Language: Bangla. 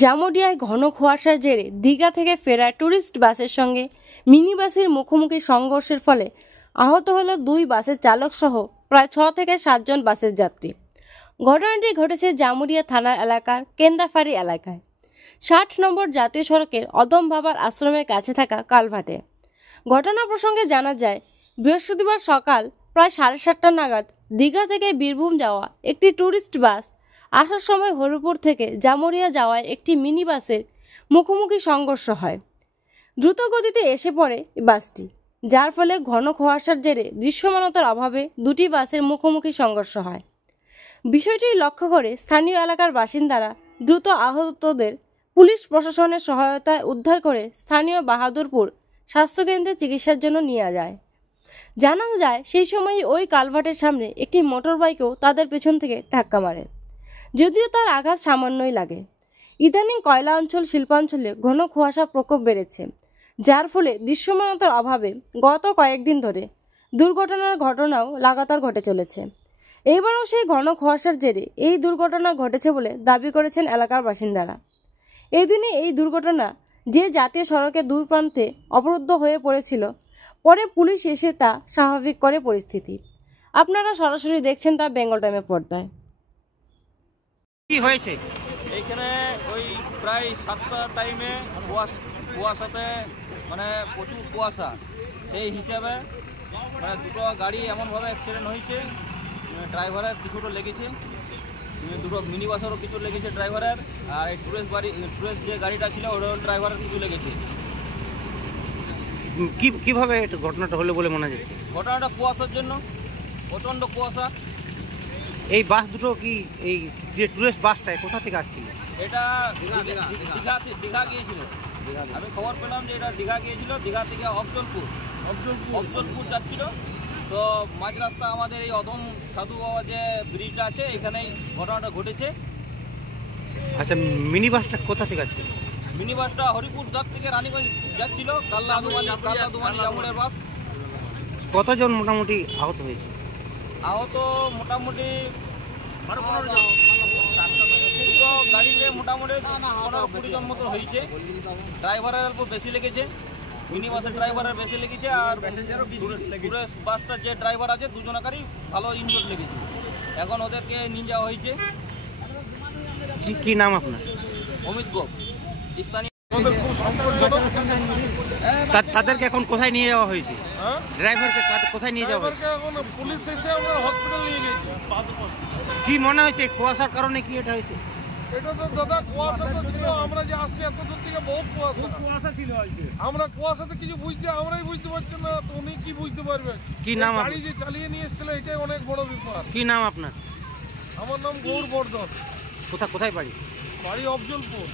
জামুরিয়ায় ঘন কুয়াশার জেরে দীঘা থেকে ফেরা ট্যুরিস্ট বাসের সঙ্গে মিনি বাসের মুখোমুখি সংঘর্ষের ফলে আহত হলো 2 বাসের চালক সহ প্রায় 6 থেকে 7 জন বাসের যাত্রী। ঘটনাটি ঘটেছে জামুরিয়া থানার এলাকার কেন্দাফাড়ি এলাকায় 60 নম্বর জাতীয় সড়কের অদম বাবার আশ্রমের কাছে থাকা কালভার্টে। ঘটনা প্রসঙ্গে জানা যায়, বৃহস্পতিবার সকাল প্রায় 7:30টা নাগাদ দীঘা থেকে বীরভূম যাওয়া একটি ট্যুরিস্ট বাস আসার সময় হরিপুর থেকে জামুরিয়া যাওয়ায় একটি মিনি বাসের মুখোমুখি সংঘর্ষ হয়। দ্রুত গতিতে এসে পড়ে বাসটি, যার ফলে ঘন কুয়াশার জেরে দৃশ্যমানতার অভাবে দুটি বাসের মুখোমুখি সংঘর্ষ হয়। বিষয়টি লক্ষ্য করে স্থানীয় এলাকার বাসিন্দারা দ্রুত আহতদের পুলিশ প্রশাসনের সহায়তায় উদ্ধার করে স্থানীয় বাহাদুরপুর স্বাস্থ্যকেন্দ্রে চিকিৎসার জন্য নিয়ে যায়। জানা যায়, সেই সময়ই ওই কালভার্টের সামনে একটি মোটর বাইকও তাদের পেছন থেকে ধাক্কা মারে, যদিও তার আঘাত সামান্যই লাগে। ইদানিং কয়লা অঞ্চল শিল্পাঞ্চলে ঘন কুয়াশা প্রকোপ বেড়েছে, যার ফলে দৃশ্যমানতার অভাবে গত কয়েকদিন ধরে দুর্ঘটনার ঘটনাও লাগাতার ঘটে চলেছে। এবারও সেই ঘন কুয়াশার জেরে এই দুর্ঘটনা ঘটেছে বলে দাবি করেছেন এলাকার বাসিন্দারা। এদিনে এই দুর্ঘটনা যে জাতীয় সড়কের দুই প্রান্তে অবরুদ্ধ হয়ে পড়েছিল, পরে পুলিশ এসে তা স্বাভাবিক করে পরিস্থিতি। আপনারা সরাসরি দেখছেন তা বেঙ্গল টাইমের পর্দায়। কি হয়েছে এইখানে ওই প্রায় 7টার টাইমে কুয়াশাতে মানে প্রচুর কুয়াশা, সেই হিসাবে মানে দুটো গাড়ি এমনভাবে অ্যাক্সিডেন্ট হয়েছে। ড্রাইভারের কিছুটা লেগেছে, দুটো মিনি বাসেরও কিছু লেগেছে ড্রাইভারের, আর এই ট্যুরিস্ট যে গাড়িটা ছিল ওটার ড্রাইভারের কিছু লেগেছে। কিভাবে ঘটনাটা হলো বলে মনে যাচ্ছে? ঘটনাটা কুয়াশার জন্য, প্রচণ্ড কুয়াশা। এই বাস দুটো কি এই যে ট্যুরিস্ট বাসটা কোথা থেকে আসছিল? এটা দীঘা গিয়েছিল। আমি খবর পেলাম যে এটা দীঘা গিয়েছিল, দীঘা থেকে অফজলপুর যাচ্ছিল। তো মাঝ রাস্তা আমাদের এই অদম সাধু বাবা যে ব্রিজটা আছে এখানেই ঘটনাটা ঘটেছে। আচ্ছা, মিনি বাসটা কোথা থেকে আসছিল? মিনি বাসটা হরিপুর দাগ থেকে রানীগঞ্জ যাচ্ছিল, কাল্লা দুমানি জামুরের বাস। কতজন মোটামুটি আহত হয়েছে? আহত মোটামুটি 12-15 জন। দুটো গাড়িতে মোটামুটি 15-20 জন মতো হয়েছে। ড্রাইভারের অল্প বেশি লেগেছে, মিনি বাসের ড্রাইভারের বেশি লেগেছে, আর টুরিস্ট বাসটার যে ড্রাইভার আছে দুজনাকারই ভালো ইনজুর লেগেছে। এখন ওদেরকে নিয়ে যাওয়া হয়েছে। কি নাম আপনার? অমিত গোপ, স্থানীয়। তাদেরকে এখন কোথায় নিয়ে যাওয়া হয়েছে? ড্রাইভারকে কোথায় নিয়ে যাওয়া হয়েছে? এখন পুলিশ এসে আমরা হসপিটাল নিয়ে গেছি। কি মনে হয়েছে কুয়াশার কারণে কি এটা হয়েছে? এটা তো দাদা কুয়াশা তো ছিল, আমরা যে আসছি এত দূর থেকে বহুত কুয়াশা ছিল। আমরা কুয়াশাতে কিছু আমরাই বুঝতে পারছি না, তো উনি কি বুঝতে পারবেন? কি নাম? গাড়ি যে চালিয়ে নিয়ে এসেছিল এটাই অনেক বড় ব্যাপার। কি নাম আপনার? আমার নাম গৌর বর্ধন। কোথায় বাড়ি? বাড়ি অফজলপুর।